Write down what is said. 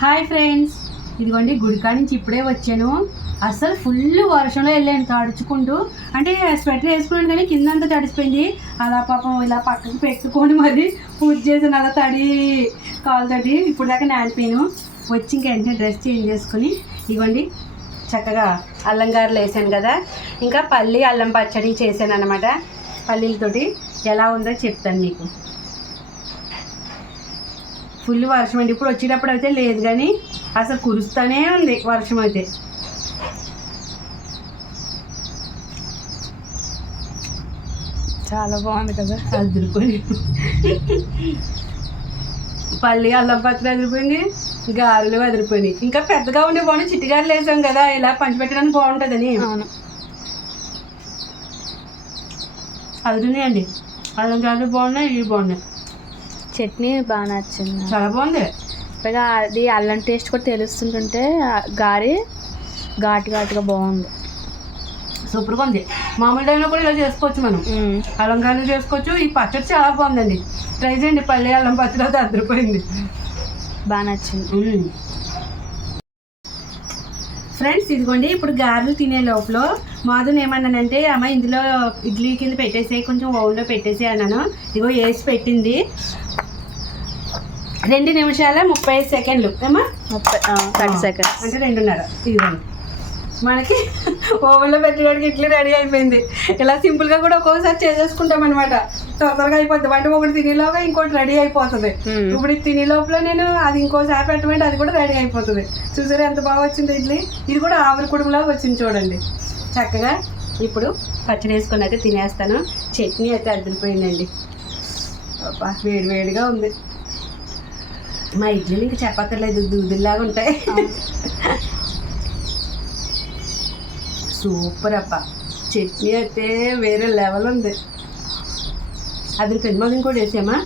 Hi friends. ఇదిగోండి గుడికా నుంచి ఇప్పుడే వచ్చాను. అసలు ఫుల్ వర్షంలో వెళ్ళాను తడుచుకుంటూ. అంటే స్వెటర్ వేసుకున్నాను కానీ కింద అంతా తడిసిపోయింది. అలా పాపం ఇలా పక్కకు పెట్టుకొని మరి పూజ చేసాను అలా తడి కాలు తడి. ఇప్పుడు దాకా నానిపోయాను. వచ్చి ఇంకా వెంటనే డ్రెస్ చేంజ్ చేసుకుని ఇవ్వండి చక్కగా అల్లం గారెలు వేసాను కదా. ఇంకా పల్లి అల్లం పచ్చడి చేశాను అనమాట పల్లీలతోటి ఎలా ఉందో చెప్తాను మీకు. ఫుల్ వర్షం అండి. ఇప్పుడు వచ్చేటప్పుడు అయితే లేదు కానీ అసలు కురుస్తూనే ఉంది వర్షం అయితే. చాలా బాగుంది కదా. అదిరిపోయింది. పల్లి అల్లం పచ్చడి అదిరిపోయింది గారెలు అదిరిపోయినాయి. ఇంకా పెద్దగా ఉండే బాగుంది చిట్టిగారెలు వేసాం కదా ఇలా పంచిపెట్టడానికి బాగుంటుందని. అవును. అదిరినాయండి అల్లం గారెలు బాగున్నాయి ఇవి బాగున్నాయి. చట్నీ బాగా నచ్చింది. చాలా బాగుంది. పైగా అది అల్లం టేస్ట్ కూడా తెలుస్తుంటుంటే గారి ఘాటు ఘాటుగా బాగుంది. సూపర్గా ఉంది. మామూలు టైంలో కూడా ఇలా చేసుకోవచ్చు మనం. అల్లం గారెలు చేసుకోవచ్చు. ఈ పచ్చడి చాలా బాగుందండి. ట్రై చేయండి. పల్లి అల్లం పచ్చడి అయితే అదిరిపోయింది బాగా నచ్చింది. ఫ్రెండ్స్ ఇదిగోండి. ఇప్పుడు గారెలు తినే లోపల మాధుని ఏమన్నానంటే అమ్మ ఇందులో ఇడ్లీ కింద పెట్టేసి కొంచెం ఓవెన్లో పెట్టేసి అన్నాను. ఇగో వేసి పెట్టింది. రెండు నిమిషాల ముప్పై సెకండ్లు. ఏమా ముప్పై థర్టీ సెకండ్స్ అంటే రెండున్నర. ఇదిగోండి మనకి ఓవెన్లో పెట్టడానికి ఇడ్లీ రెడీ అయిపోయింది. ఇలా సింపుల్గా కూడా ఒక్కొక్కసారి చేసేసుకుంటాం అనమాట త్వరగా అయిపోతుంది అంటే ఒకటి తినేలోగా ఇంకోటి రెడీ అయిపోతుంది. ఇప్పుడు తినే లోపల నేను అది ఇంకోసారి పెట్టమంటే అది కూడా రెడీ అయిపోతుంది. చూసారా ఎంత బాగా వచ్చింది ఇడ్లీ? ఇది కూడా ఆవిరి కుడుములాగా వచ్చింది చూడండి. చక్కగా ఇప్పుడు పచ్చడి వేసుకొని అయితే తినేస్తాను. చట్నీ అయితే అదిరిపోయిందండి అబ్బా వేడి వేడిగా ఉంది. మా ఇడ్లీలు ఇంకా చెప్పక్కర్లేదు దూదుల్లాగా ఉంటాయి. సూపర్ అప్ప. చట్నీ అయితే వేరే లెవెల్ ఉంది. అది పెద్దమగం కూడా వేసామా?